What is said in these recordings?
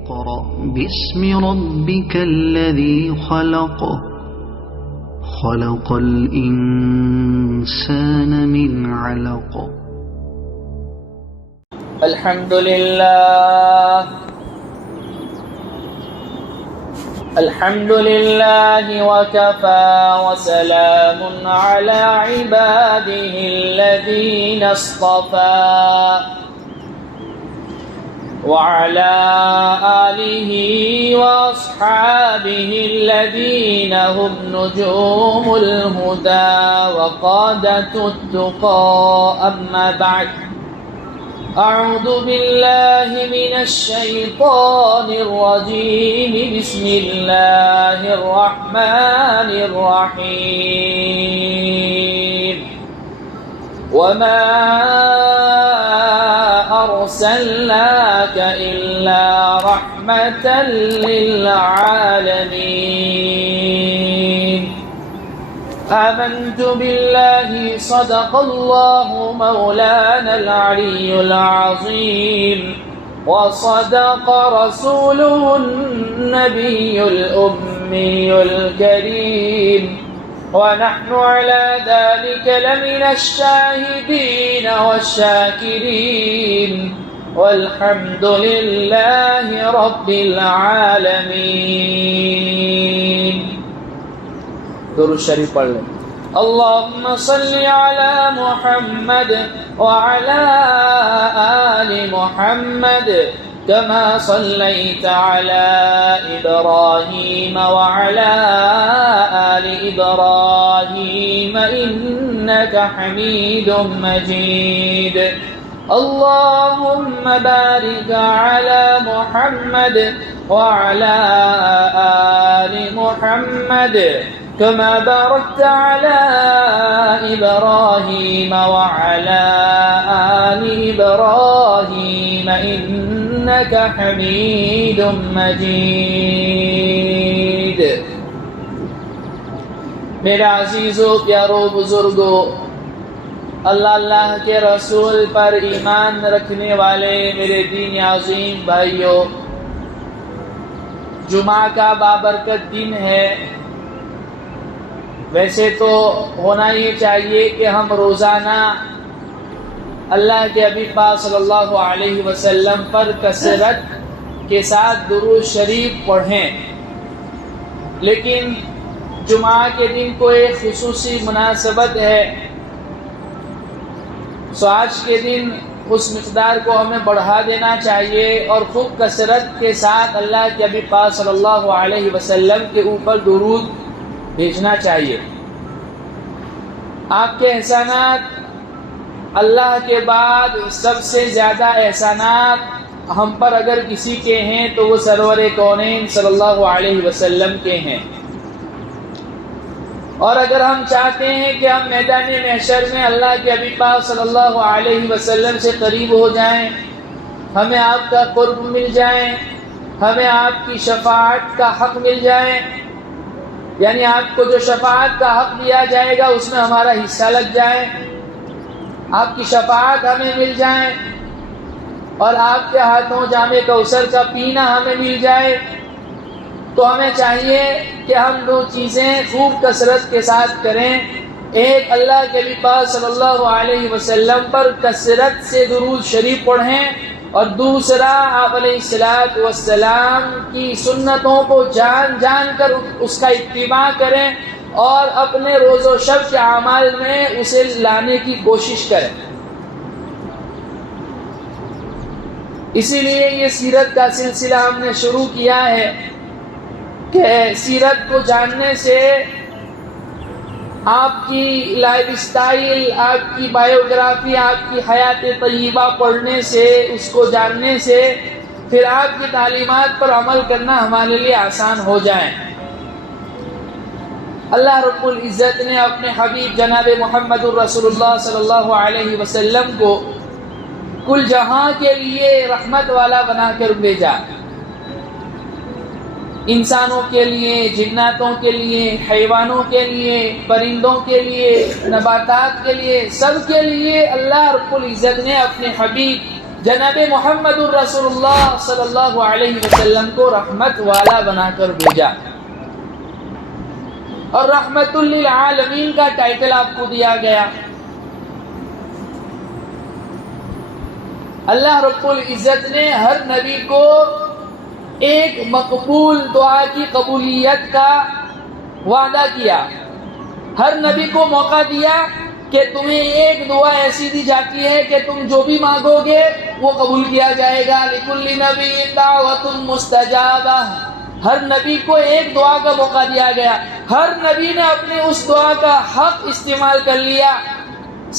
اقرأ باسم ربك الذي خلق خلق الإنسان من علق. الحمد لله وكفى وسلام على عباده الذين اصطفى وعلى آله وأصحابه الذين هم نجوم الهدى وقادة التقى. أما بعد، أعوذ بالله من الشيطان الرجيم. بسم الله الرحمن الرحيم. وما أرسلناك إلا رحمة للعالمين. آمنت بالله صدق الله مولانا العلي العظيم وصدق رسوله النبي الأمي الكريم، ونحن على ذلك لمن الشاهدين والشاكرين، والحمد لله رب العالمين. درود شریف پڑھ لیں. اللهم صل على محمد وعلى آل محمد كما صليت على إبراهيم وعلى آل إبراهيم إنك حميد مجيد. اللهم بارك على محمد وعلى آل محمد كما باركت على إبراهيم وعلى آل إبراهيم إنك حميد مجيد. میرے عزیزو، پیارو، بزرگو، اللہ کے رسول پر ایمان رکھنے والے میرے دین عظیم بھائیو، جمعہ کا بابرکت دن ہے. ویسے تو ہونا یہ چاہیے کہ ہم روزانہ اللہ کے حبیب پاک صلی اللہ علیہ وسلم پر کثرت کے ساتھ درود شریف پڑھیں، لیکن جمعہ کے دن کو ایک خصوصی مناسبت ہے، سو آج کے دن اس مقدار کو ہمیں بڑھا دینا چاہیے اور خوب کثرت کے ساتھ اللہ کے حبیب پاک صلی اللہ علیہ وسلم کے اوپر درود بھیجنا چاہیے. آپ کے احسانات اللہ کے بعد سب سے زیادہ احسانات ہم پر اگر کسی کے ہیں تو وہ سرور کونین صلی اللہ علیہ وسلم کے ہیں. اور اگر ہم چاہتے ہیں کہ ہم میدان محشر میں اللہ کے حبیب پاک صلی اللہ علیہ وسلم سے قریب ہو جائیں، ہمیں آپ کا قرب مل جائے، ہمیں آپ کی شفاعت کا حق مل جائے، یعنی آپ کو جو شفاعت کا حق دیا جائے گا اس میں ہمارا حصہ لگ جائے، آپ کی شفاعت ہمیں مل جائے اور آپ کے ہاتھوں جام کوثر کا پینا ہمیں مل جائے، تو ہمیں چاہیے کہ ہم دو چیزیں خوب کثرت کے ساتھ کریں. ایک، اللہ کے حبیب پاک صلی اللہ علیہ وسلم پر کثرت سے درود شریف پڑھیں، اور دوسرا آپ علیہ السلام کی سنتوں کو جان جان کر اس کا اتباع کریں اور اپنے روز و شب کے اعمال میں اسے لانے کی کوشش کریں. اسی لیے یہ سیرت کا سلسلہ ہم نے شروع کیا ہے کہ سیرت کو جاننے سے، آپ کی لائف سٹائل، آپ کی بایوگرافی، آپ کی حیات طیبہ پڑھنے سے، اس کو جاننے سے پھر آپ کی تعلیمات پر عمل کرنا ہمارے لیے آسان ہو جائے. اللہ رب العزت نے اپنے حبیب جناب محمد الرسول اللہ صلی اللہ علیہ وسلم کو کل جہاں کے لیے رحمت والا بنا کر بھیجا. انسانوں کے لیے، جناتوں کے لیے، حیوانوں کے لیے، پرندوں کے لیے، نباتات کے لیے، سب کے لیے اللہ رب العزت نے اپنے حبیب جناب محمد الرسول اللہ صلی اللہ علیہ وسلم کو رحمت والا بنا کر بھیجا، اور رحمت للعالمین کا ٹائٹل آپ کو دیا گیا۔ اللہ رب العزت نے ہر نبی کو ایک مقبول دعا کی قبولیت کا وعدہ کیا، ہر نبی کو موقع دیا کہ تمہیں ایک دعا ایسی دی جاتی ہے کہ تم جو بھی مانگو گے وہ قبول کیا جائے گا۔ لِكُلِّ نَبِيٍّ دَعْوَةٌ مُسْتَجَابَةٌ، ہر نبی کو ایک دعا کا موقع دیا گیا، ہر نبی نے اپنے اس دعا کا حق استعمال کر لیا،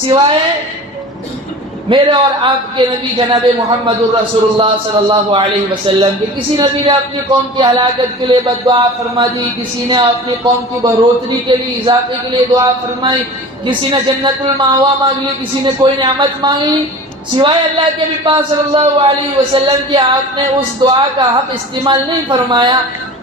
سوائے میرے اور آپ کے نبی جناب محمد الرسول اللہ صلی اللہ علیہ وسلم کے۔ کسی نبی نے اپنی قوم کی ہلاکت کے لیے بد دعا فرما دی، کسی نے اپنی قوم کی بڑھوتری کے لیے، اضافے کے لیے دعا فرمائی، کسی نے جنت المأوا مانگ لی، کسی نے کوئی نعمت مانگ لی، سوائے اللہ کے نبی پاک صلی اللہ علیہ وسلم کی آپ نے اس دعا کا حق استعمال نہیں فرمایا۔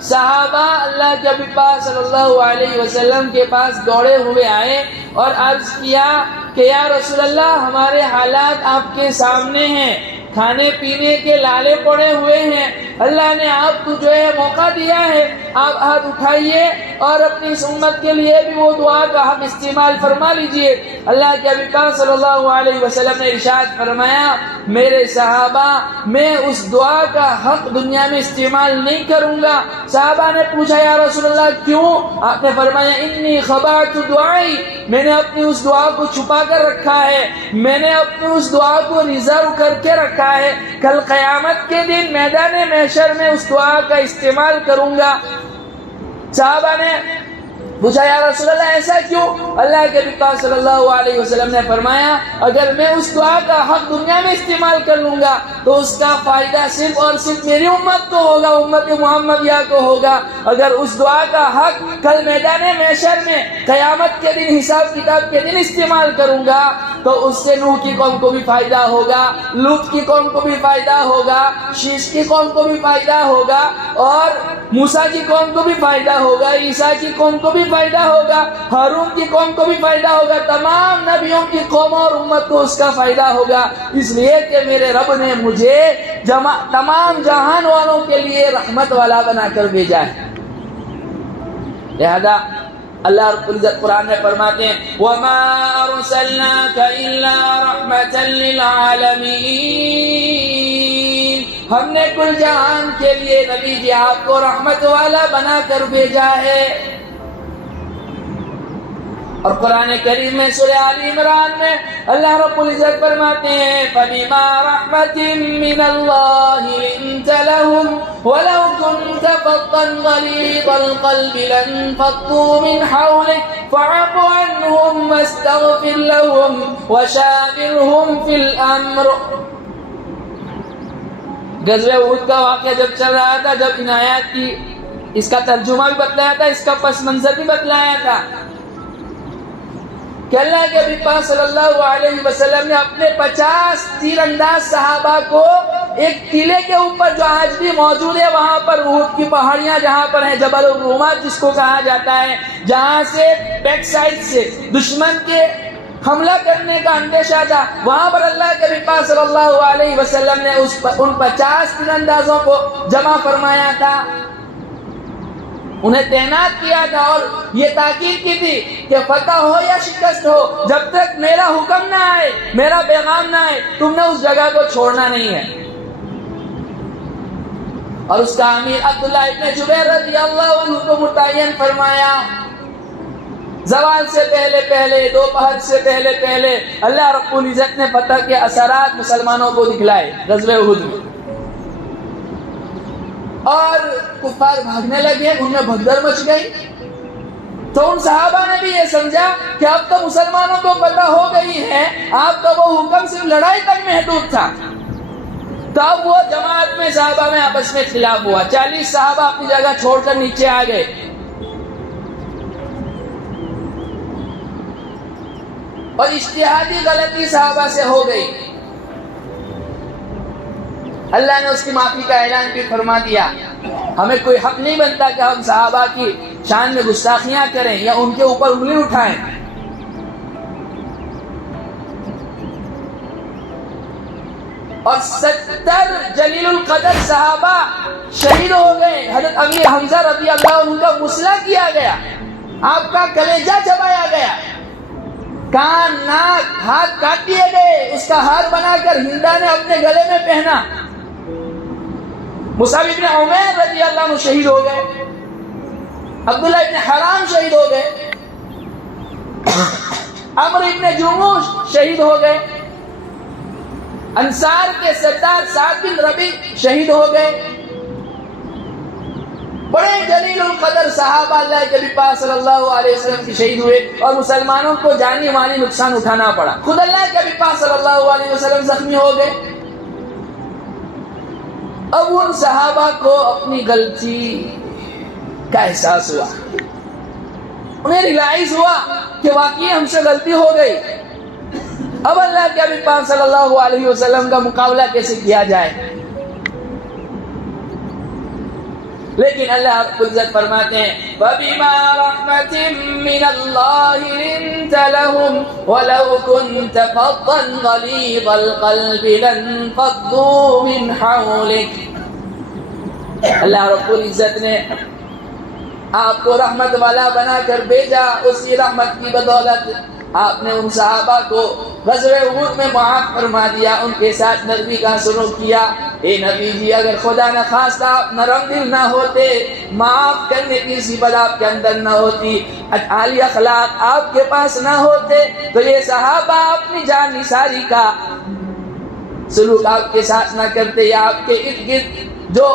صحابہ اللہ کے نبی پاک صلی اللہ علیہ وسلم کے پاس دوڑے ہوئے آئے اور عرض کیا کہ یا رسول اللہ، ہمارے حالات آپ کے سامنے ہیں، کھانے پینے کے لالے پڑے ہوئے ہیں، اللہ نے آپ کو جو ہے موقع دیا ہے، آپ ہاتھ اٹھائیے اور اپنی اس امت کے لیے بھی وہ دعا کا حق استعمال فرما لیجئے۔ اللہ کے حبیب پاک صلی اللہ علیہ وسلم نے ارشاد فرمایا، میرے صحابہ، میں اس دعا کا حق دنیا میں استعمال نہیں کروں گا۔ صحابہ نے پوچھا یا رسول اللہ کیوں؟ آپ نے فرمایا انی خبأت دعائی، میں نے اپنی اس دعا کو چھپا کر رکھا ہے، میں نے اپنی اس دعا کو ریزرو کر کے رکھا ہے، کل قیامت کے دن میدان محشر میں اس دعا کا استعمال کروں گا۔ صحابہ نے پوچھا یا رسول اللہ ایسا کیوں؟ اللہ کے نبی پاک صلی اللہ علیہ وسلم نے فرمایا، اگر میں اس دعا کا حق دنیا میں استعمال کر لوں گا تو اس کا فائدہ صرف اور صرف میری امت کو ہوگا، امت محمدیہ کو ہوگا۔ اگر اس دعا کا حق کل میدان محشر میں قیامت کے دن، حساب کتاب کے دن استعمال کروں گا تو اس سے نوح کی قوم کو بھی فائدہ ہوگا، لوط کی قوم کو بھی فائدہ ہوگا، شیش کی قوم کو بھی فائدہ ہوگا، اور موسیٰ کی قوم کو بھی فائدہ ہوگا، عیسیٰ کی قوم کو بھی فائدہ ہوگا، ہارون کی قوم کو بھی فائدہ ہوگا، تمام نبیوں کی قوم اور امت کو اس کا فائدہ ہوگا، اس لیے کہ میرے رب نے مجھے تمام جہان والوں کے لیے رحمت والا بنا کر بھیجا ہے۔ لہذا اللہ رب العزت قرآن میں فرماتے ہیں وَمَا أَرْسَلْنَاكَ إِلَّا رَحْمَةً لِّلْعَالَمِينَ، ہم نے کل جہان کے لیے نبی جی آپ کو رحمت والا بنا کر بھیجا ہے۔ اور قرآن کریم میں سورہ آل عمران میں اللہ رب العزت فرماتے ہیں فَبِمَا رَحْمَةٍ مِّنَ اللَّهِ لِنتَ لَهُمْ وَلَوْ كُنْتَ فَظًّا غَلِيظَ الْقَلْبِ لَانفَضُّوا مِنْ حَوْلِكَ فَاعْفُ عَنْهُمْ وَاسْتَغْفِرْ لَهُمْ وَشَاوِرْهُمْ فِي الْأَمْرِ۔ غزوہ احد کا واقعہ جب چل رہا تھا، جب ان آیات کی اس کا ترجمہ بھی بتلایا تھا، اس کا پس منظر بھی بتلایا تھا کہ اللہ کے نبی پاک صلی اللہ علیہ وسلم نے اپنے 50 تیر انداز صحابہ کو ایک ٹیلے کے اوپر جو آج بھی موجود ہے، وہاں پر احد کی پہاڑیاں جہاں پر ہیں، جبل الرومات جس کو کہا جاتا ہے، جہاں سے بیک سائڈ سے دشمن کے حملہ کرنے کا اندیشہ تھا، وہاں پر اللہ کے نبی پاک صلی اللہ علیہ وسلم نے ان 50 تیر اندازوں کو جمع فرمایا تھا، انہیں تعینات کیا تھا، اور یہ تاکید کی تھی کہ فتح ہو یا شکست ہو، جب تک میرا حکم نہ آئے، میرا پیغام نہ آئے، تم نے اس جگہ کو چھوڑنا نہیں ہے۔ اور اس کا امیر عبداللہ ابن جبیر رضی اللہ عنہ کو متعین فرمایا، زوال سے پہلے دوپہر سے پہلے اللہ رب العزت نے فتح کے اثرات مسلمانوں کو دکھلائے غزوہ احد میں، اور کفار بھاگنے لگے، ان میں بھگدڑ مچ گئی، تو ان صحابہ نے بھی یہ سمجھا کہ اب تو مسلمانوں کو فتح ہو گئی ہے، آپ کا وہ حکم صرف لڑائی تک محدود تھا۔ تب وہ جماعت میں صحابہ میں آپس میں اختلاف ہوا، 40 صحابہ اپنی جگہ چھوڑ کر نیچے آ گئے، اور اجتہادی غلطی صحابہ سے ہو گئی، اللہ نے اس کی معافی کا اعلان بھی فرما دیا۔ ہمیں کوئی حق نہیں بنتا کہ ہم صحابہ کی شان میں گستاخیاں کریں یا ان کے اوپر انگلی اٹھائیں۔ اور 70 جلیل القدر صحابہ شہید ہو گئے. حضرت امیر حمزہ رضی اللہ عنہ کا مسئلہ کیا گیا, آپ کا کلیجہ چبایا گیا, کان ناک ہاتھ کاٹ دیے گئے, اس کا ہار بنا کر ہندا نے اپنے گلے میں پہنا. مصعب ابن عمیر رضی اللہ عنہ شہید ہو گئے, عبداللہ ابن حرام شہید ہو گئے, عمرو ابن جموش شہید ہو گئے, انصار کے سردار سعد بن ربیع شہید ہو گئے. بڑے جلیل القدر صحابہ اللہ کے نبی پاک صلی اللہ علیہ وسلم کی شہید ہوئے اور مسلمانوں کو جانی مالی نقصان اٹھانا پڑا. خود اللہ کے نبی پاک صلی اللہ علیہ وسلم زخمی ہو گئے. اب ان صحابہ کو اپنی غلطی کا احساس ہوا, انہیں ریلائز ہوا کہ واقعی ہم سے غلطی ہو گئی. اب اللہ کے نبی پاک صلی اللہ علیہ وسلم کا مقابلہ کیسے کیا جائے؟ لیکن اللہ رب العزت فرماتے ہیں فَبِمَا رَحْمَةٍ مِّنَ اللَّهِ لِنْتَ لَهُمْ وَلَوْ كُنْتَ فَظًّا غَلِيظَ الْقَلْبِ لَانفَضُّوا مِنْ حَوْلِكَ. اللہ رب العزت نے آپ کو رحمت والا بنا کر بھیجا. اسی رحمت کی بدولت آپ نے ان صحابہ کو غزوہ احد میں معاف فرما دیا, ان کے ساتھ نرمی کا سلوک کیا. اے نبی جی, اگر خدا نہ خواستہ آپ نرم دل نہ ہوتے, معاف کرنے کی صفت آپ کے اندر نہ ہوتی, عالی اخلاق آپ کے پاس نہ ہوتے, تو یہ صحابہ اپنی جان نثاری کا سلوک آپ کے ساتھ نہ کرتے, یا آپ کے ارد گرد جو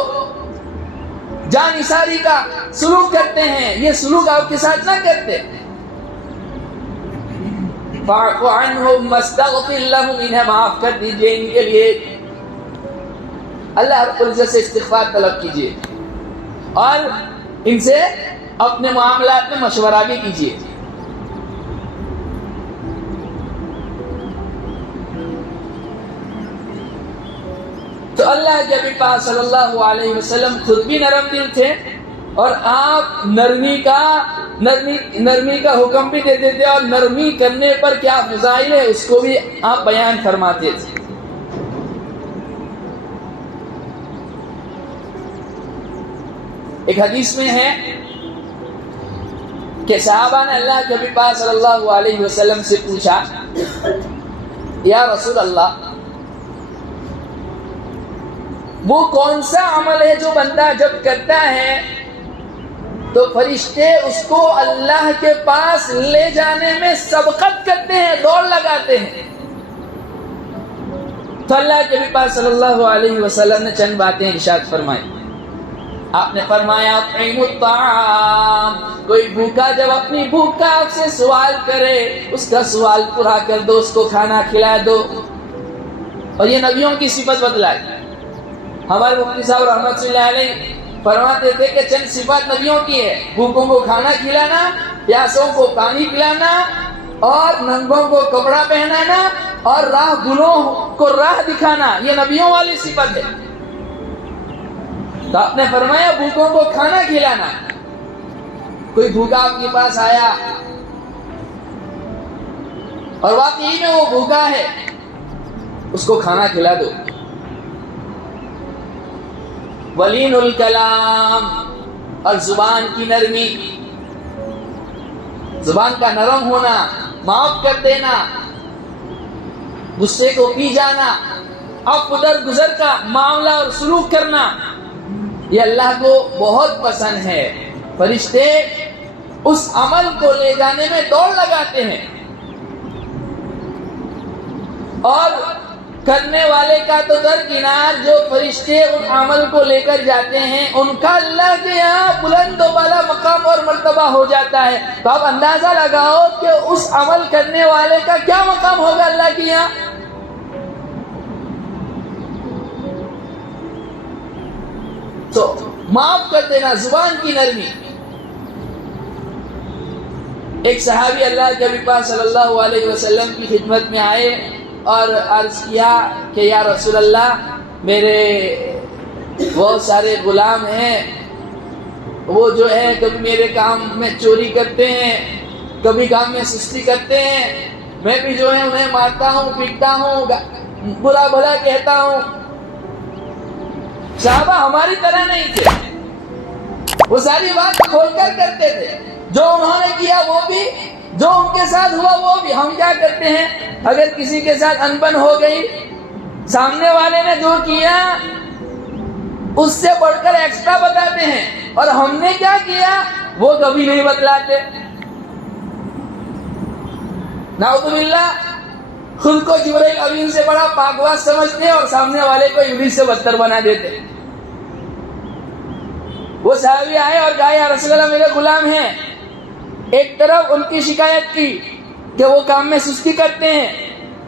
جان نثاری کا سلوک کرتے ہیں یہ سلوک آپ کے ساتھ نہ کرتے. فاعف عنہم واستغفر لہم, انہیں معاف کر دیجئے, ان کے لیے اللہ رب العزت سے استغفار طلب کیجئے اور ان سے اپنے معاملات میں مشورہ بھی کیجئے. تو اللہ کے نبی پاک صلی اللہ علیہ وسلم خود بھی نرم دل تھے اور آپ نرمی کا حکم بھی دیتے تھے, اور نرمی کرنے پر کیا فضائل ہے اس کو بھی آپ بیان فرماتے تھے. ایک حدیث میں ہے کہ صحابہ نے اللہ کے نبی پاک صلی اللہ علیہ وسلم سے پوچھا, یا رسول اللہ, وہ کون سا عمل ہے جو بندہ جب کرتا ہے تو فرشتے اس کو اللہ کے پاس لے جانے میں سبقت کرتے ہیں, دوڑ لگاتے ہیں؟ تو اللہ کے نبی پاک صلی اللہ علیہ وسلم نے چند باتیں ارشاد فرمائی. آپ نے فرمایا اطعم الطعام, کوئی بھوکا جب اپنی بھوک کا آپ سے سوال کرے اس کا سوال پورا کر دو, اس کو کھانا کھلا دو. اور یہ نبیوں کی صفت بتلائی. ہمارے مفتی صاحب رحمت اللہ علیہ فرماتے تھے کہ چند صفات نبیوں کی ہے, بھوکوں کو کھانا کھلانا, پیاسوں کو پانی پلانا, اور ننگوں کو کپڑا پہنانا, اور راہ گلوں کو راہ دکھانا, یہ نبیوں والی صفت ہے. تو آپ نے فرمایا بھوکوں کو کھانا کھلانا. کوئی بھوکا آپ کے پاس آیا اور واقعی میں وہ بھوکا ہے, اس کو کھانا کھلا دو. ولین الکلام, اور زبان کی نرمی, زبان کا نرم ہونا, معاف کر دینا, غصے کو پی جانا, عفو درگزر کا معاملہ اور سلوک کرنا, یہ اللہ کو بہت پسند ہے. فرشتے اس عمل کو لے جانے میں دوڑ لگاتے ہیں, اور کرنے والے کا تو درکنار, جو فرشتے ان عمل کو لے کر جاتے ہیں ان کا اللہ کے یہاں بلند و بالا مقام اور مرتبہ ہو جاتا ہے. تو آپ اندازہ لگاؤ کہ اس عمل کرنے والے کا کیا مقام ہوگا اللہ کے یہاں. تو معاف کر دینا, زبان کی نرمی. ایک صحابی اللہ کے نبی پاک صلی اللہ علیہ وسلم کی خدمت میں آئے اور عرض کیا کہ یا رسول اللہ, میرے بہت سارے غلام ہیں, وہ جو ہے کبھی میرے کام میں چوری کرتے ہیں, کبھی کام میں سستی کرتے ہیں, میں بھی جو ہے انہیں مارتا ہوں, پیٹتا ہوں, برا بھلا کہتا ہوں. صحابہ ہماری طرح نہیں تھے, وہ ساری بات کھول کر کرتے تھے. جو انہوں نے کیا وہ بھی, جو ان کے ساتھ ہوا وہ بھی. ہم کیا کرتے ہیں, اگر کسی کے ساتھ انبن ہو گئی, سامنے والے نے جو کیا اس سے بڑھ کر ایکسٹرا بتاتے ہیں, اور ہم نے کیا کیا وہ کبھی نہیں بتلاتے. نعوذ باللہ, خود کو جبرائیل امین سے بڑا پاکواز سمجھتے اور سامنے والے کو ابلیس سے بدتر بنا دیتے. وہ صحابی آئے اور کہا یا رسول اللہ میرے غلام ہیں. ایک طرف ان کی شکایت کی کہ وہ کام میں سستی کرتے ہیں,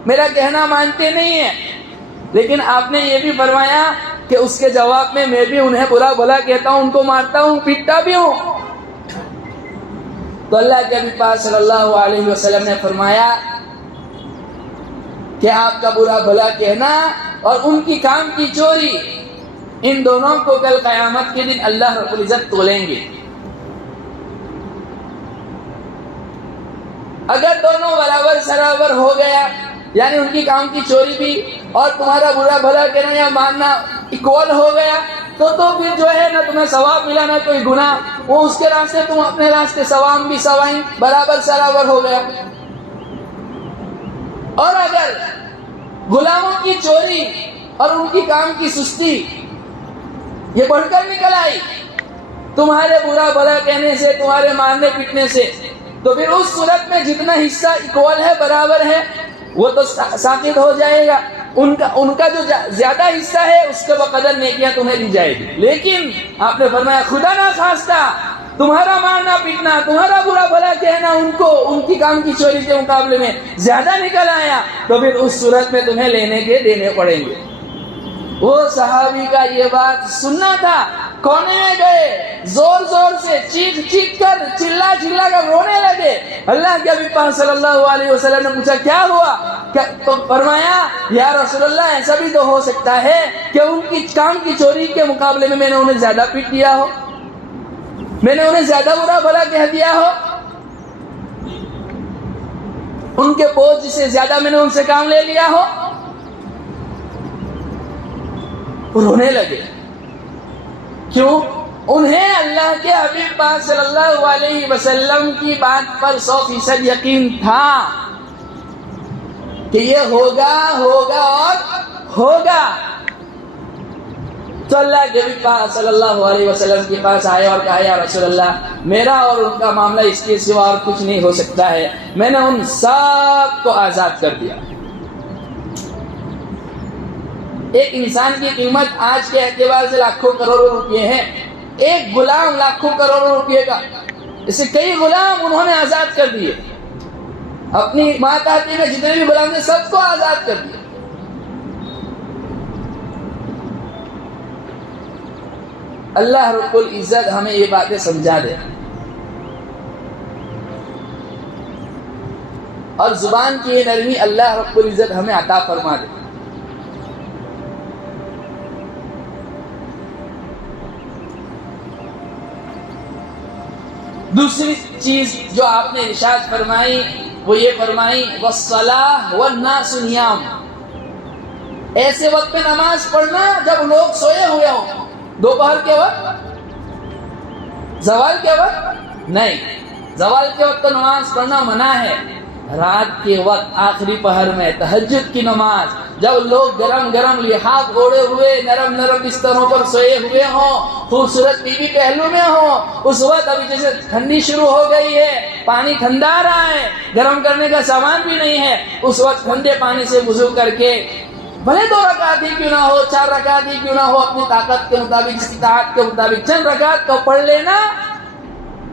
میرا کہنا مانتے نہیں ہیں, لیکن آپ نے یہ بھی فرمایا کہ اس کے جواب میں میں بھی انہیں برا بھلا کہتا ہوں, ان کو مارتا ہوں, پیٹتا بھی ہوں. تو اللہ کے نبی پاک صلی اللہ علیہ وسلم نے فرمایا کہ آپ کا برا بھلا کہنا اور ان کی کام کی چوری, ان دونوں کو کل قیامت کے دن اللہ رب العزت تولیں گے. اگر دونوں برابر سرابر ہو گیا, یعنی ان کی کام کی چوری بھی اور تمہارا برا بھلا کہنا یا ماننا اکول ہو گیا, تو پھر جو ہے نہ تمہیں ثواب ملا نہ کوئی گناہ. وہ اس کے راستے, تم اپنے راستے, ثواب بھی سوائیں, برابر سرابر ہو گیا. اور اگر غلاموں کی چوری اور ان کی کام کی سستی یہ بڑھ کر نکل آئی تمہارے برا بھلا کہنے سے, تمہارے مارنے پیٹنے سے, تو پھر اس صورت میں جتنا حصہ اکول ہے, برابر ہے, وہ تو ساقط ہو جائے گا. ان کا جو زیادہ حصہ ہے اس کے بقدر نیکیاں تمہیں دی جائے گی. لیکن آپ نے فرمایا خدا نہ خواستہ تمہارا مارنا پیٹنا, تمہارا برا بھلا کہنا ان کو ان کی کام کی چوری کے مقابلے میں زیادہ نکل آیا, تو پھر اس صورت میں تمہیں لینے کے دینے پڑیں گے. وہ صحابی کا یہ بات سننا تھا, کونے میں گئے, زور زور سے چیخ چیخ کر, چلا چلا کر رونے لگے. اللہ کے نبی پاک صلی اللہ علیہ وسلم نے پوچھا کیا ہوا, تو فرمایا یا رسول اللہ ایسا بھی تو ہو سکتا ہے کہ ان کی کام کی چوری کے مقابلے میں نے انہیں زیادہ پیٹ دیا ہو, میں نے انہیں زیادہ برا بھلا کہہ دیا ہو, ان کے بوجھ سے زیادہ میں نے ان سے کام لے لیا ہو. رونے لگے. کیوں؟ انہیں اللہ کے حبیب پاک صلی اللہ علیہ وسلم کی بات پر 100% یقین تھا کہ یہ ہوگا اور ہوگا. تو اللہ کے حبیب پاک صلی اللہ علیہ وسلم کے پاس آئے اور کہا یا رسول اللہ میرا اور ان کا معاملہ اس کے سوا اور کچھ نہیں ہو سکتا ہے, میں نے ان سب کو آزاد کر دیا. ایک انسان کی قیمت آج کے اعتبار سے لاکھوں کروڑوں روپے ہے. ایک غلام لاکھوں کروڑوں روپے کا, اسے کئی غلام انہوں نے آزاد کر دیے. اپنی ماں تاتی میں جتنے بھی غلام تھے سب کو آزاد کر دیے. اللہ رب العزت ہمیں یہ باتیں سمجھا دے, اور زبان کی یہ نرمی اللہ رب العزت ہمیں عطا فرما دے. دوسری چیز جو آپ نے ارشاد فرمائی وہ یہ فرمائی والصلاۃ والناس نیام. ایسے وقت پہ نماز پڑھنا جب لوگ سوئے ہوئے ہوں. دوپہر کے وقت, زوال کے وقت نہیں, زوال کے وقت تو نماز پڑھنا منع ہے. رات کے وقت آخری پہر میں تہجد کی نماز, جب لوگ گرم گرم لحاف اوڑے ہوئے نرم نرم بستروں پر سوئے ہوئے ہوں, خوبصورت بیوی پہلو میں ہوں, اس وقت ابھی جیسے ٹھنڈی شروع ہو گئی ہے, پانی ٹھنڈا آ رہا ہے, گرم کرنے کا سامان بھی نہیں ہے, اس وقت ٹھنڈے پانی سے وضو کر کے بھلے 2 رکعت ہی کیوں نہ ہو, 4 رکعت ہی کیوں نہ ہو, اپنی طاقت کے مطابق, استطاعت کے مطابق چند رکعت تو پڑھ لینا.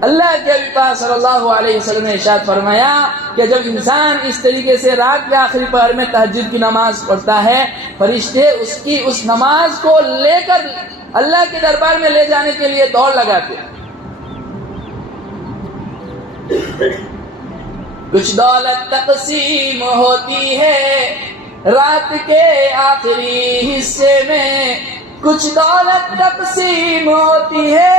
اللہ کے نبی پاک صلی اللہ علیہ وسلم نے ارشاد فرمایا کہ جب انسان اس طریقے سے رات کے آخری پہر میں تہجد کی نماز پڑھتا ہے, فرشتے اس کی اس نماز کو لے کر اللہ کے دربار میں لے جانے کے لیے دوڑ لگاتے. کچھ دولت تقسیم ہوتی ہے رات کے آخری حصے میں, کچھ دولت تقسیم ہوتی ہے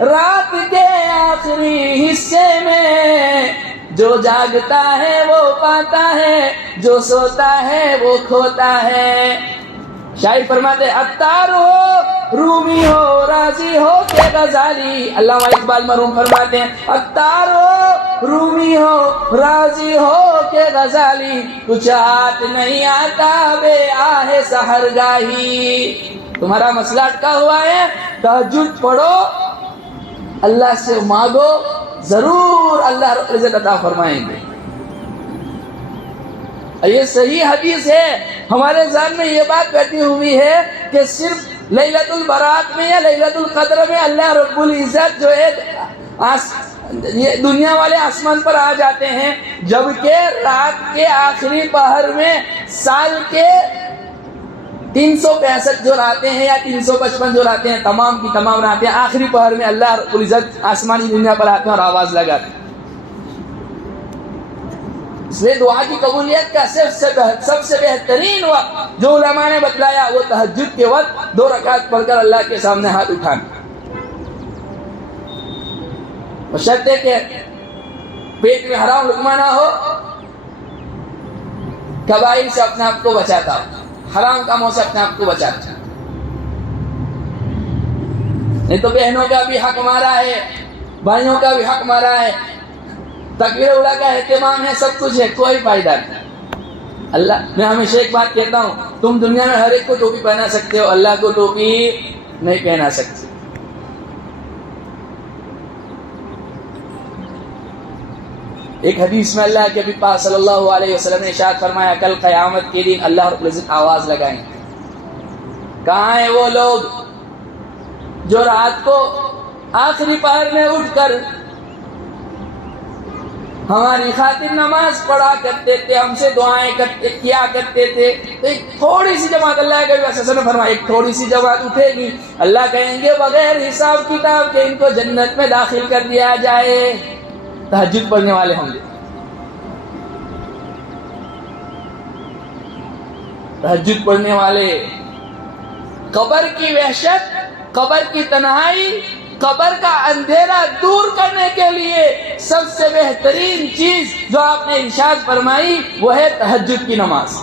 رات کے آخری حصے میں, جو جاگتا ہے وہ پاتا ہے، جو سوتا ہے وہ کھوتا ہے۔ شاعر فرماتے ہیں عطار ہو، رومی ہو، رازی ہو کہ غزالی۔ علامہ اقبال مرحوم فرماتے ہیں عطار ہو، رومی ہو، راضی ہو کہ غزالی، کچھ ہاتھ نہیں آتا بے آہ سحرگاہی۔ تمہارا مسئلہ اٹکا ہوا ہے، تہجد پڑھو، اللہ سے مانگو، ضرور اللہ رب العزت عطا فرمائیں گے۔ یہ صحیح حدیث ہے، ہمارے ذہن میں یہ بات بیٹھی ہوئی ہے کہ صرف لیلۃ البرات میں یا لیلۃ القدر میں اللہ رب العزت جو ہے یہ دنیا والے آسمان پر آ جاتے ہیں، جبکہ رات کے آخری پہر میں سال کے 365 جو راتیں ہیں یا 355 جو راتیں ہیں، تمام کی تمام راتیں آخری پہر میں اللہ رب العزت آسمانی دنیا پر آتے ہیں اور آواز لگاتے ہیں۔ اس لیے دعا کی قبولیت کا سب سے بہترین وقت جو علماء نے بتلایا وہ تہجد کے وقت 2 رکعت پڑھ کر اللہ کے سامنے ہاتھ اٹھانا، بشرطے کہ پیٹ میں حرام لقمہ نہ ہو، کبائر سے اپنے آپ کو بچاتا ہو، حرام کاموں سے اپنے آپ کو بچاتا۔ نہیں تو بہنوں کا بھی حق مارا ہے، بھائیوں کا بھی حق مارا ہے، تکبیر اولیٰ کا اہتمام ہے، سب کچھ ہے، کوئی فائدہ نہیں۔ اللہ میں ہمیشہ ایک بات کہتا ہوں، تم دنیا میں ہر ایک کو ٹوپی پہنا سکتے ہو، اللہ کو ٹوپی نہیں پہنا سکتے۔ ایک حدیث میں اللہ کے نبی پاک صلی اللہ علیہ وسلم نے ارشاد فرمایا کل قیامت کے دن اللہ رب العزت آواز لگائیں گے، کہاں ہیں وہ لوگ جو رات کو آخری پہر میں اٹھ کر ہماری خاطر نماز پڑھا کرتے تھے، ہم سے دعائیں کیا کرتے تھے۔ ایک تھوڑی سی جماعت، اللہ کے نبی نے فرمایا ایک تھوڑی سی جماعت اٹھے گی، اللہ کہیں گے بغیر حساب کتاب کے ان کو جنت میں داخل کر دیا جائے۔ تہجد پڑھنے والے ہوں گے، تہجد پڑھنے والے۔ قبر کی وحشت، قبر کی تنہائی، قبر کا اندھیرا دور کرنے کے لیے سب سے بہترین چیز جو آپ نے ارشاد فرمائی وہ ہے تہجد کی نماز۔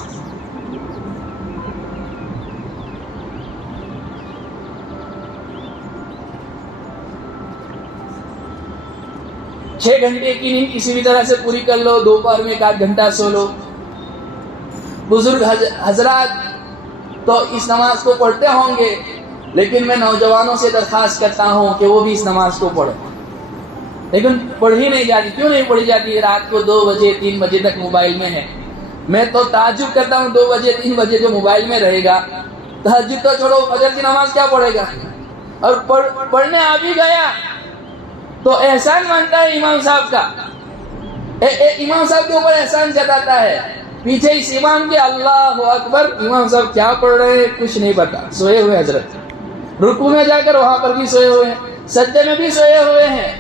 چھ گھنٹے کی نیند کسی بھی طرح سے پوری کر لو، دوپہر میں 1 گھنٹہ سو لو۔ بزرگ حضرات تو اس نماز کو پڑھتے ہوں گے، لیکن میں نوجوانوں سے درخواست کرتا ہوں کہ وہ بھی اس نماز کو پڑھیں، لیکن پڑھی نہیں جاتی۔ کیوں نہیں پڑھی جاتی؟ رات کو 2 بجے 3 بجے تک موبائل میں ہے۔ میں تو تعجب کرتا ہوں 2 بجے 3 بجے جو موبائل میں رہے گا، تہجد تو چھوڑو، فجر کی نماز کیا پڑھے گا؟ اور پڑھنے آ بھی گیا تو احسان مانتا ہے امام صاحب کا، امام صاحب کے اوپر احسان جتاتا ہے، پیچھے اس امام کے اللہ اکبر، امام صاحب کیا پڑھ رہے ہیں کچھ نہیں پتا، سوئے ہوئے حضرت، رکوع میں جا کر وہاں پر بھی سوئے ہوئے ہیں، سجدے میں بھی سوئے ہوئے ہیں۔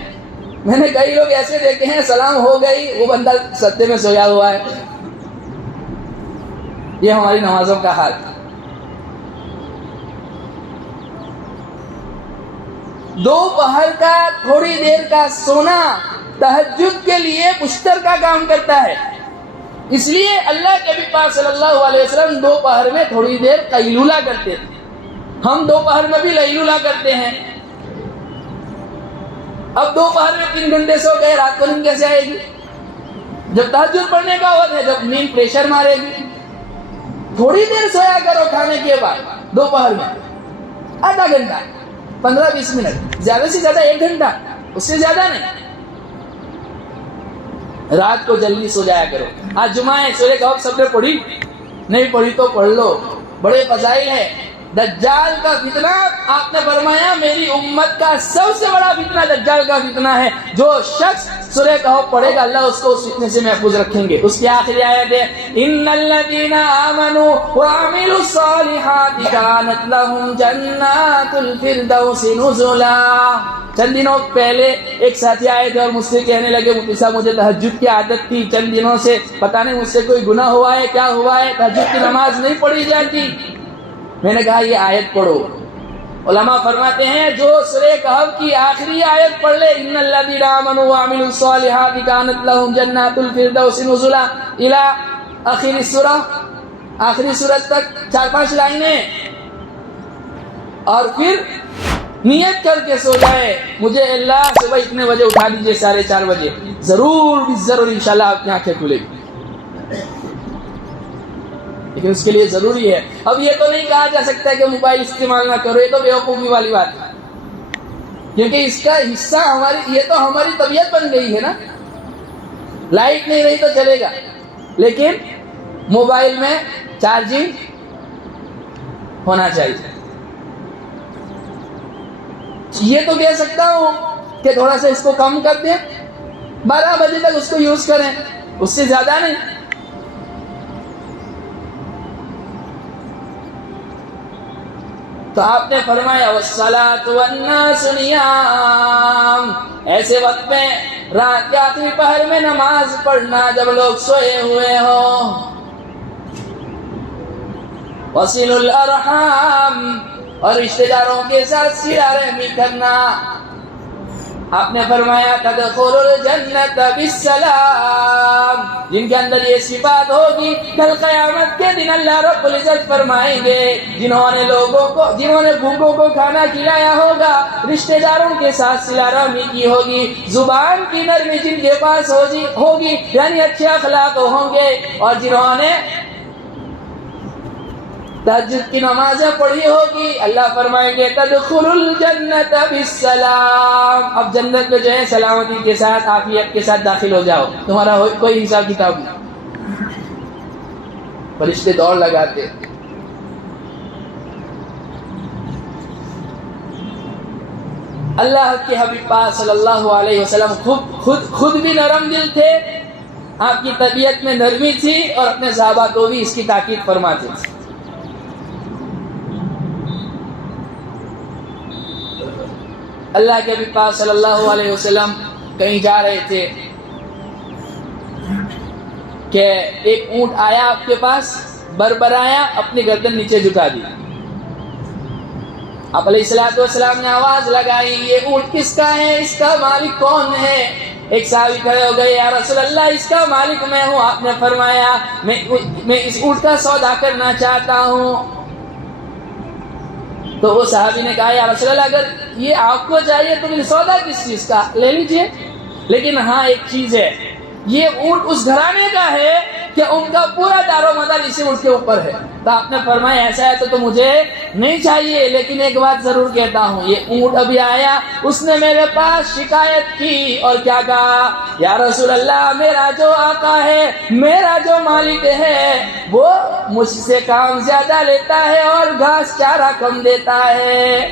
میں نے کئی لوگ ایسے دیکھے ہیں سلام ہو گئی وہ بندہ سجدے میں سویا ہوا ہے۔ یہ ہماری نمازوں کا حال۔ دوپہر کا تھوڑی دیر کا سونا تہجد کے لیے مشترکہ کام کرتا ہے، اس لیے اللہ کے نبی پاک صلی اللہ علیہ وسلم دوپہر میں تھوڑی دیر قیلولہ کرتے تھے۔ ہم دوپہر میں بھی قیلولہ کرتے ہیں۔ اب دوپہر میں 3 گھنٹے سو گئے، رات کو نیند کیسے آئے گی؟ جب تہجد پڑھنے کا وقت ہے، جب نیند پریشر مارے گی۔ تھوڑی دیر سویا کرو کھانے کے بعد، دوپہر میں آدھا گھنٹہ 15-20 منٹ، زیادہ سے زیادہ 1 گھنٹہ، اس سے زیادہ نہیں۔ رات کو جلدی سو جایا کرو۔ آج جمعہ ہے، سورہ کہف سب نے پڑھی؟ نہیں پڑھی تو پڑھ لو، بڑے فضائل ہیں۔ دجال کا فتنہ آپ نے فرمایا میری امت کا سب سے بڑا فتنہ دجال کا فتنہ ہے، جو شخص سورہ کہف پڑھے گا اللہ اس کو اس فتنے سے محفوظ رکھیں گے۔ اس کی آخری آیت ہے ان الذین آمنوا وعملوا الصالحات كانت لهم جنات الفردوس نزلا۔ چند دنوں پہلے ایک ساتھی آئے تھے اور مجھ سے کہنے لگے مفتی صاحب مجھے تہجد کی عادت تھی، چند دنوں سے پتہ نہیں مجھ سے کوئی گناہ ہوا ہے کیا ہوا ہے، تہجد کی نماز نہیں پڑھی جاتی۔ میں نے کہا یہ آیت پڑھو، علماء فرماتے ہیں جو سورہ کہف کی آخری آیت پڑھ لے ان الذین آمنوا وعملوا الصالحات کانت لهم جنات الفردوس نزلا الی آخری سورہ، آخری سورت تک 4-5 لائنیں، اور پھر نیت کر کے سو جائے مجھے اللہ صبح اتنے بجے اٹھا دیجئے 4:30 بجے، ضرور انشاءاللہ آپ کی آنکھیں کھلے گی، لیکن اس کے لیے ضروری ہے۔ اب یہ تو نہیں کہا جا سکتا کہ موبائل استعمال نہ کرو، یہ تو بیوقوفی والی بات ہے، کیونکہ اس کا حصہ یہ تو ہماری طبیعت بن گئی ہے نا۔ لائٹ نہیں رہی تو چلے گا، لیکن موبائل میں چارجنگ ہونا چاہیے۔ یہ تو کہہ سکتا ہوں کہ تھوڑا سا اس کو کم کر دیں، 12 بجے تک اس کو یوز کریں، اس سے زیادہ نہیں۔ تو آپ نے فرمایا والصلاۃ والناس نیام، ایسے وقت میں رات کے آخری پہر میں نماز پڑھنا جب لوگ سوئے ہوئے ہوں۔ وصلوا الارحام، اور رشتہ داروں کے ساتھ صلہ رحمی کرنا۔ آپ نے فرمایا تدخلوا الجنۃ بالسلام، جن کے اندر یہ صفات ہوگی کل قیامت کے دن اللہ رب العزت فرمائیں گے جنہوں نے بھوکوں کو کھانا کھلایا ہوگا، رشتہ داروں کے ساتھ صلہ رحمی کی ہوگی، زبان کی نرمی جن کے پاس ہوگی یعنی اچھے اخلاق ہوں گے، اور جنہوں نے تہجد کی نمازیں پڑھی ہوگی، اللہ فرمائیں گے تدخلوا الجنۃ بالسلام، اب جنت میں جو ہے سلامتی کے ساتھ عافیت کے ساتھ داخل ہو جاؤ، تمہارا کوئی حساب کتاب نہیں۔ فرشتے دوڑ لگاتے۔ اللہ کے حبیب پاک صلی اللہ علیہ وسلم خود بھی نرم دل تھے، آپ کی طبیعت میں نرمی تھی، اور اپنے صحابہ کو بھی اس کی تاکید فرماتے تھے۔ اللہ کے نبی پاک صلی اللہ علیہ وسلم کہیں جا رہے تھے کہ ایک اونٹ آیا آپ کے پاس، بربرایا، اپنی گردن نیچے جھکا دی۔ آپ علیہ الصلوۃ والسلام نے آواز لگائی یہ اونٹ کس کا ہے، اس کا مالک کون ہے؟ ایک صحابی کھڑے ہو گئے، یا رسول اللہ اس کا مالک میں ہوں۔ آپ نے فرمایا میں اس اونٹ کا سودا کرنا چاہتا ہوں۔ تو وہ صحابی نے کہا یا رسول اللہ اگر یہ آپ کو چاہیے تو سودا کس چیز کا لے لیجئے، لیکن ہاں ایک چیز ہے، یہ اونٹ اس گھرانے کا ہے کہ ان کا پورا دار و مدار اسی اونٹ کے اوپر ہے۔ تو آپ نے فرمایا ایسا ہے تو مجھے نہیں چاہیے، لیکن ایک بات ضرور کہتا ہوں، یہ اونٹ ابھی آیا، اس نے میرے پاس شکایت کی اور کیا کہا، یا رسول اللہ میرا جو آقا ہے، میرا جو مالک ہے، وہ مجھ سے کام زیادہ لیتا ہے اور گھاس چارہ کم دیتا ہے،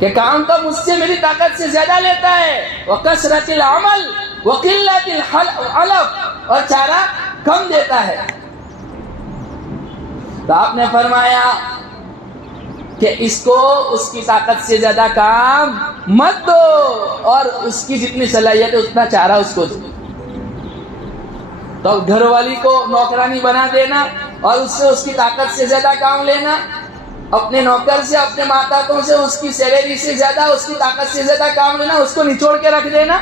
کہ کام تو مجھ سے میری طاقت سے زیادہ لیتا ہے، وَكَثْرَةِ الْعَمَلِ وَقِلَّةِ الْحَلَفِ، اور چارہ کم دیتا ہے۔ تو آپ نے فرمایا کہ اس کو اس کی طاقت سے زیادہ کام مت دو، اور اس کی جتنی صلاحیت ہے اتنا چارہ اس کو دو۔ تو گھر والی کو نوکرانی بنا دینا اور اس سے اس کی طاقت سے زیادہ کام لینا، اپنے نوکر سے، اپنے ماتحتوں سے اس کی سیلری سے زیادہ، اس کی طاقت سے زیادہ کام لینا، اس کو نچوڑ کے رکھ دینا،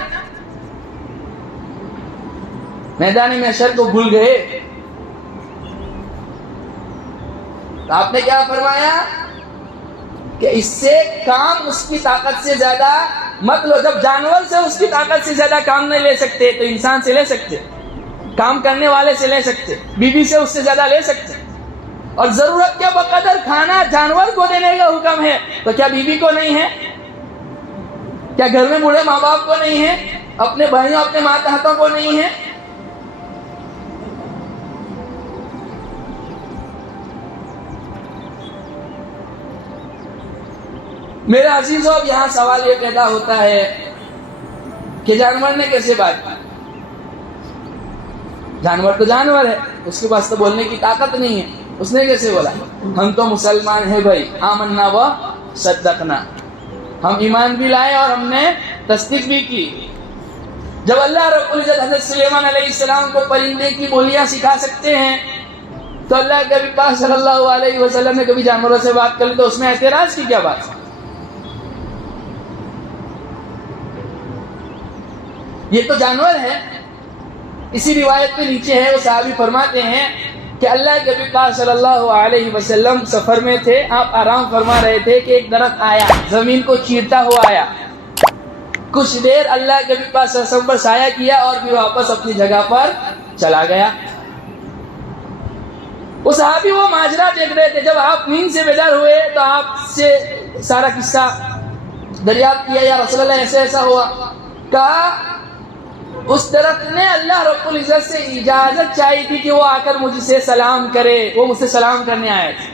میدان محشر کو بھول گئے۔ تو آپ نے کیا فرمایا کہ اس سے کام اس کی طاقت سے زیادہ مت لو۔ جب جانور سے اس کی طاقت سے زیادہ کام نہیں لے سکتے تو انسان سے لے سکتے، کام کرنے والے سے لے سکتے، بیوی سے اس سے زیادہ لے سکتے، اور ضرورت کے بقدر کھانا جانور کو دینے کا حکم ہے تو کیا بیوی کو نہیں ہے؟ کیا گھر میں بوڑھے ماں باپ کو نہیں ہے؟ اپنے بھائیوں، اپنے ماتحتوں کو نہیں ہے؟ میرے عزیزو، اب یہاں سوال یہ پیدا ہوتا ہے کہ جانور نے کیسے بات کی؟ جانور تو جانور ہے، اس کے پاس تو بولنے کی طاقت نہیں ہے، اس نے کیسے بولا؟ ہم تو مسلمان ہیں بھائی، آمنا و صدقنا، ہم ایمان بھی لائے اور ہم نے تصدیق بھی کی۔ جب اللہ رب العزت حضرت سلیمان علیہ السلام کو پرندے کی بولیاں سکھا سکتے ہیں تو اللہ کے نبی پاک صلی اللہ علیہ وسلم نے کبھی جانوروں سے بات کر لی تو اس میں اعتراض کی کیا بات؟ یہ تو جانور ہے. اسی روایت میں نیچے ہے، وہ صحابی فرماتے ہیں کہ اللہ کے نبی پاک صلی اللہ علیہ وسلم سفر میں تھے، آپ آرام فرما رہے تھے کہ ایک درخت آیا، زمین کو چیرتا ہوا آیا، کچھ دیر اللہ کے نبی پاک صلی اللہ علیہ وسلم پر سایہ کیا اور پھر واپس اپنی جگہ پر چلا گیا. وہ صحابی وہ ماجرا دیکھ رہے تھے. جب آپ نیند سے بیدار ہوئے تو آپ سے سارا قصہ دریافت کیا، یا رسول اللہ ایسا ایسا ہوا. کہا اس درخت نے اللہ رب العزت سے اجازت چاہی تھی کہ وہ آ کر مجھ سے سلام کرے، وہ مجھ سے سلام کرنے آئے تھے.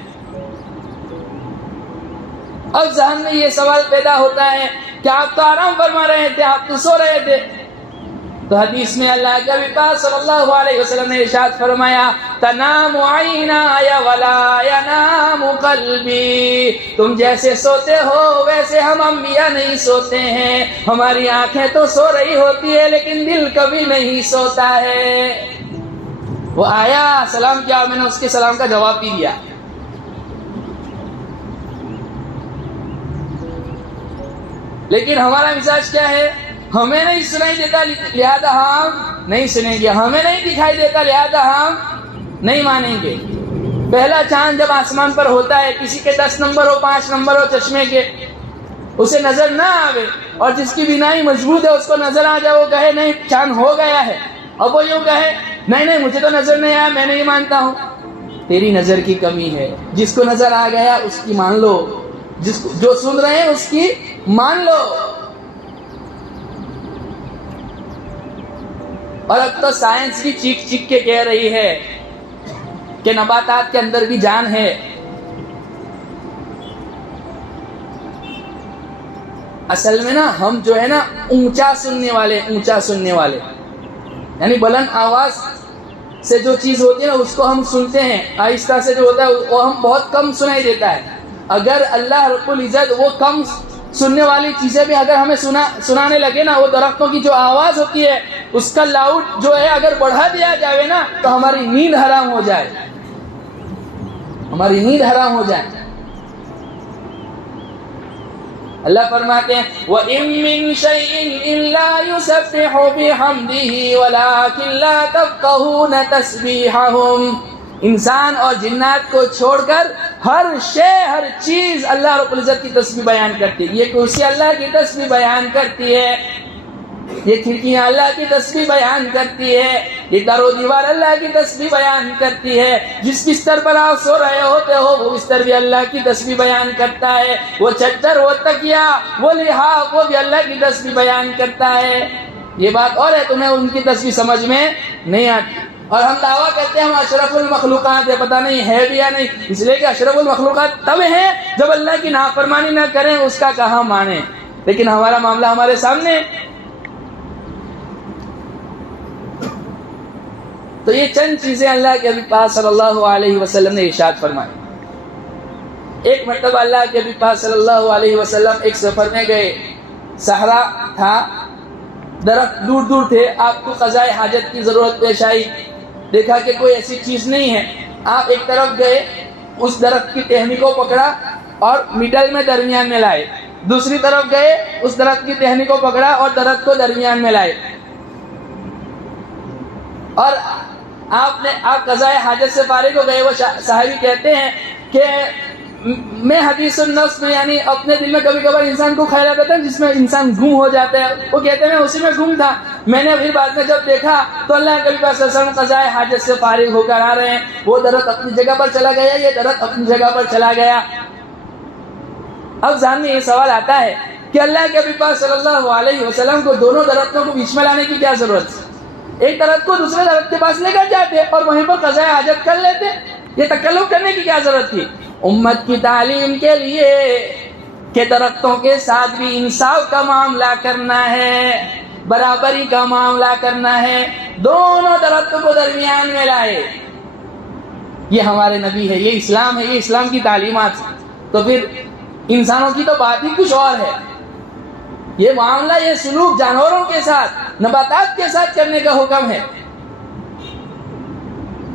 اب ذہن میں یہ سوال پیدا ہوتا ہے کہ آپ تو آرام فرما رہے تھے، آپ تو سو رہے تھے. تو حدیث میں اللہ کے نبی پاک صلی اللہ علیہ وسلم نے ارشاد فرمایا تنام عینای ولا ینام قلبی، تم جیسے سوتے ہو ویسے ہم انبیاء نہیں سوتے ہیں. ہماری آنکھیں تو سو رہی ہوتی ہے لیکن دل کبھی نہیں سوتا ہے. وہ آیا، سلام کیا، میں نے اس کے سلام کا جواب بھی دیا. لیکن ہمارا مزاج کیا ہے؟ ہمیں نہیں سنائی دیتا لہذا ہم نہیں سنیں گے، ہمیں نہیں دکھائی دیتا لہذا ہم نہیں مانیں گے. پہلا چاند جب آسمان پر ہوتا ہے، کسی کے 10 نمبر ہو 5 نمبر ہو چشمے کے، اسے نظر نہ آوے، اور جس کی بینائی مضبوط ہے اس کو نظر آ جائے، وہ کہے نہیں چاند ہو گیا ہے، اب وہ یوں کہے نہیں مجھے تو نظر نہیں آیا، میں نہیں مانتا ہوں. تیری نظر کی کمی ہے. جس کو نظر آ گیا اس کی مان لو، جو سن رہے ہیں اس کی مان لو. اور اب تو سائنس بھی چیخ چیخ کے کہہ رہی ہے کہ نباتات کے اندر بھی جان ہے. اصل میں نا ہم جو ہے نا اونچا سننے والے یعنی بلند آواز سے جو چیز ہوتی ہے نا اس کو ہم سنتے ہیں، آہستہ سے جو ہوتا ہے وہ ہم بہت کم سنائی دیتا ہے. اگر اللہ رب العزت وہ کم سننے والی چیزیں بھی اگر ہمیں سنانے لگے نا، وہ درختوں کی جو آواز ہوتی ہے اس کا لاؤڈ جو ہے اگر بڑھا دیا جائے نا تو ہماری نیند حرام ہو جائے، ہماری نیند حرام ہو جائے. اللہ فرماتے ہیں وَإِن مِّن شَيْءٍ إِلَّا يُسَبِّحُ بِحَمْدِهِ وَلَٰكِن لَّا تَفْقَهُونَ تَسْبِيحَهُمْ. انسان اور جنات کو چھوڑ کر ہر چیز اللہ رب العزت کی تسبیح بیان کرتی ہے. یہ کرسی اللہ کی تسبیح بیان کرتی ہے، یہ کھڑکیاں اللہ کی تسبیح بیان کرتی ہے، یہ در و دیوار اللہ کی تسبیح بیان کرتی ہے. جس بستر پر آپ سو رہے ہوتے ہو وہ بستر بھی اللہ کی تسبیح بیان کرتا ہے. وہ چادر، وہ تکیا، وہ لحاف، وہ بھی اللہ کی تسبیح بیان کرتا ہے. یہ بات اور ہے تمہیں ان کی تسبیح سمجھ میں نہیں آتی. اور ہم دعویٰ کرتے ہیں ہم اشرف المخلوقات ہے، پتہ نہیں ہے بھی یا نہیں. اس لیے کہ اشرف المخلوقات تب ہیں جب اللہ کی نافرمانی نہ کریں، اس کا کہاں مانیں. لیکن ہمارا معاملہ ہمارے سامنے. تو یہ چند چیزیں اللہ کے نبی پاک صلی اللہ علیہ وسلم نے ارشاد فرمائی. ایک مرتبہ اللہ کے نبی پاک صلی اللہ علیہ وسلم ایک سفر میں گئے، صحرا تھا، درخت دور دور تھے، آپ کو قضائے حاجت کی ضرورت پیش آئی، دیکھا کہ کوئی ایسی چیز نہیں ہے. آپ ایک طرف گئے، اس درخت کی ٹہنی کو پکڑا اور مڈل میں درمیان میں لائے. دوسری طرف گئے، اس درخت کی ٹہنی کو پکڑا اور درخت کو درمیان میں لائے. اور آپ قضائے حاجت سے فارغ ہو گئے. وہ صحابی کہتے ہیں کہ میں حدیث النفس میں یعنی اپنے دل میں کبھی کبھار انسان کو خیال آتا ہے جس میں انسان گم ہو جاتا ہے. وہ کہتے ہیں میں اسی میں گم تھا. میں نے پھر بعد میں جب دیکھا تو اللہ کے نبی صلی اللہ علیہ وسلم قضائے حاجت سے فارغ ہو کر آ رہے ہیں. وہ درخت اپنی جگہ پر چلا گیا، یہ درخت اپنی جگہ پر چلا گیا. اب ذہن میں یہ سوال آتا ہے کہ اللہ کے نبی صلی اللہ علیہ وسلم کو دونوں درختوں کو بیچ میں لانے کی کیا ضرورت ہے؟ ایک درخت کو دوسرے درخت کے پاس لے کر جاتے اور وہیں پر قضائے حاجت کر لیتے. یہ تکلف کرنے کی کیا ضرورت تھی؟ امت کی تعلیم کے لیے کہ درختوں کے ساتھ بھی انصاف کا معاملہ کرنا ہے، برابری کا معاملہ کرنا ہے. دونوں درختوں کو درمیان میں لائے. یہ ہمارے نبی ہے، یہ اسلام ہے، یہ اسلام کی تعلیمات ہے. تو پھر انسانوں کی تو بات ہی کچھ اور ہے. یہ معاملہ، یہ سلوک جانوروں کے ساتھ، نباتات کے ساتھ کرنے کا حکم ہے.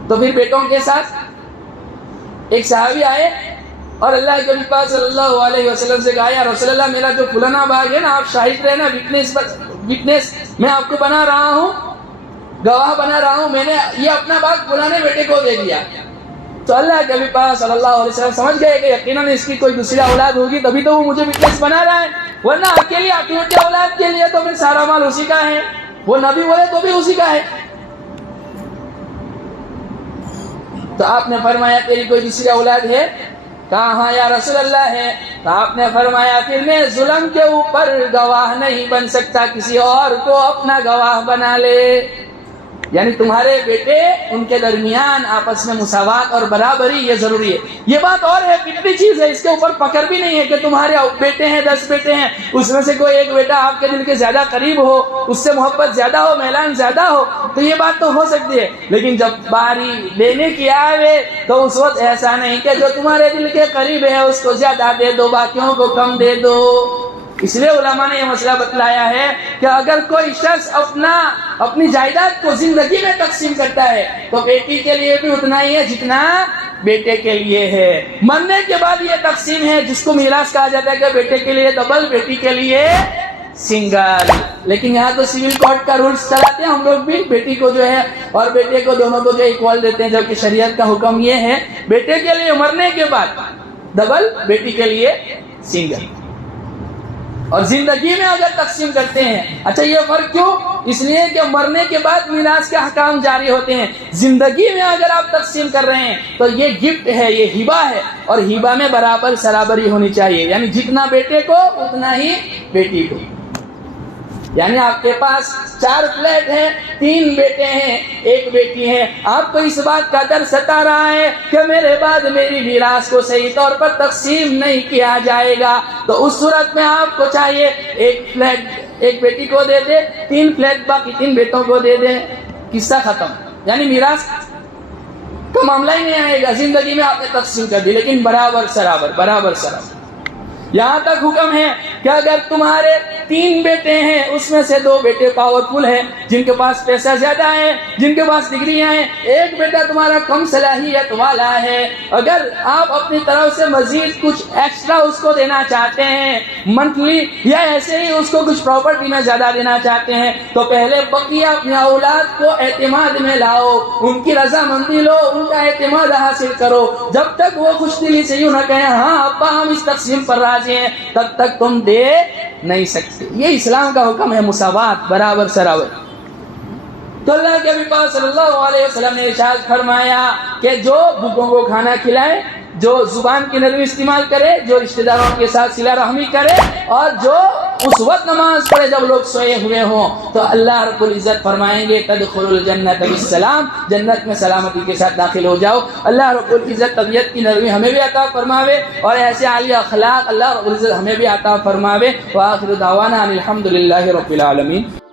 تو پھر بیٹوں کے ساتھ ایک صحابی آئے اور اللہ کے نبی پاک صلی اللہ علیہ وسلم سے کہا یا رسول اللہ میرا جو فلانا باغ ہے نا آپ شاہد رہنا، وٹنس میں آپ کو بنا رہا ہوں، گواہ بنا رہا ہوں، میں نے یہ اپنا باغ فلانے بیٹے کو دے دیا. تو اللہ کے نبی پاک صلی اللہ علیہ وسلم سمجھ گئے کہ یقیناً اس کی کوئی دوسری اولاد ہوگی تبھی تو وہ مجھے وٹنس بنا رہا ہے، ورنہ اکیلی اکلوٹی اولاد کے لیے تو پھر سارا مال اسی کا ہے، وہ نبی بولے تو بھی اسی کا ہے. تو آپ نے فرمایا تیری کوئی دوسری اولاد ہے؟ کہا ہاں یا رسول اللہ ہے. تو آپ نے فرمایا پھر میں ظلم کے اوپر گواہ نہیں بن سکتا، کسی اور کو اپنا گواہ بنا لے. یعنی تمہارے بیٹے ان کے درمیان آپس میں مساوات اور برابری یہ ضروری ہے. یہ بات اور ہے، فطری چیز ہے، اس کے اوپر پکڑ بھی نہیں ہے کہ تمہارے بیٹے ہیں 10 بیٹے ہیں، اس میں سے کوئی ایک بیٹا آپ کے دل کے زیادہ قریب ہو، اس سے محبت زیادہ ہو، میلان زیادہ ہو، تو یہ بات تو ہو سکتی ہے. لیکن جب باری لینے کی آئے تو اس وقت ایسا نہیں کہ جو تمہارے دل کے قریب ہے اس کو زیادہ دے دو، باقیوں کو کم دے دو. اس لیے علماء نے یہ مسئلہ بتلایا ہے کہ اگر کوئی شخص اپنی جائیداد کو زندگی میں تقسیم کرتا ہے تو بیٹی کے لیے بھی اتنا ہی ہے جتنا بیٹے کے لیے ہے. مرنے کے بعد یہ تقسیم ہے جس کو میراث کہا جاتا ہے کہ بیٹے کے لیے ڈبل، بیٹی کے لیے سنگل. لیکن یہاں تو سول کورٹ کا رولز چلاتے ہیں ہم لوگ بھی، بیٹی کو جو ہے اور بیٹے کو دونوں کو جو ایکوال دیتے ہیں، جبکہ شریعت کا حکم یہ ہے بیٹے کے لیے مرنے کے بعد ڈبل، بیٹی کے لیے سنگل. اور زندگی میں اگر تقسیم کرتے ہیں، اچھا یہ فرق کیوں؟ اس لیے کہ مرنے کے بعد میراث کے احکام جاری ہوتے ہیں. زندگی میں اگر آپ تقسیم کر رہے ہیں تو یہ گفٹ ہے، یہ ہبہ ہے، اور ہبہ میں برابر سرابری ہونی چاہیے. یعنی جتنا بیٹے کو اتنا ہی بیٹی کو. یعنی آپ کے پاس 4 فلیٹ ہیں، 3 بیٹے ہیں، 1 بیٹی ہے، آپ کو اس بات کا ڈر ستا رہا ہے کہ میرے بعد میری میراث کو صحیح طور پر تقسیم نہیں کیا جائے گا. تو اس صورت میں آپ کو چاہیے 1 فلیٹ 1 بیٹی کو دے دے، 3 فلیٹ باقی 3 بیٹوں کو دے دے، قصہ ختم. یعنی میراث کا معاملہ ہی نہیں آئے گا. زندگی میں آپ نے تقسیم کر دی، لیکن برابر سرابر. یہاں تک حکم ہے کہ اگر تمہارے 3 بیٹے ہیں، اس میں سے 2 بیٹے پاورفل ہیں، جن کے پاس پیسہ زیادہ ہے، جن کے پاس ڈگریاں ہیں، 1 بیٹا تمہارا کم صلاحیت والا ہے، اگر آپ اپنی طرف سے مزید کچھ ایکسٹرا اس کو دینا چاہتے ہیں منتھلی، یا ایسے ہی اس کو کچھ پراپرٹی میں زیادہ دینا چاہتے ہیں، تو پہلے بقیہ اپنی اولاد کو اعتماد میں لاؤ، ان کی رضامندی لو، ان کا اعتماد حاصل کرو. جب تک وہ خوش دلی سے یوں نہ کہیں ہاں ابا ہم اس تقسیم پر راضی ہیں، تب تک تم دے نہیں سکتے. یہ اسلام کا حکم ہے، مساوات، برابر سرابر. تو اللہ کے نبی پاک صلی اللہ علیہ وسلم نے ارشاد فرمایا کہ جو بھوکوں کو کھانا کھلائے، جو زبان کی نرمی استعمال کرے، جو رشتہ داروں کے ساتھ صلہ رحمی کرے، اور جو اس وقت نماز پڑھے جب لوگ سوئے ہوئے ہوں، تو اللہ رب العزت فرمائیں گے تدخلوا الجنۃ بالسلام، جنت میں سلامتی کے ساتھ داخل ہو جاؤ. اللہ رب العزت طبیعت کی نرمی ہمیں بھی عطا فرماوے، اور ایسے عالیہ اخلاق اللہ رب العزت ہمیں بھی عطا فرماوے. وآخر دعوانا ان الحمد للہ رب العالمین.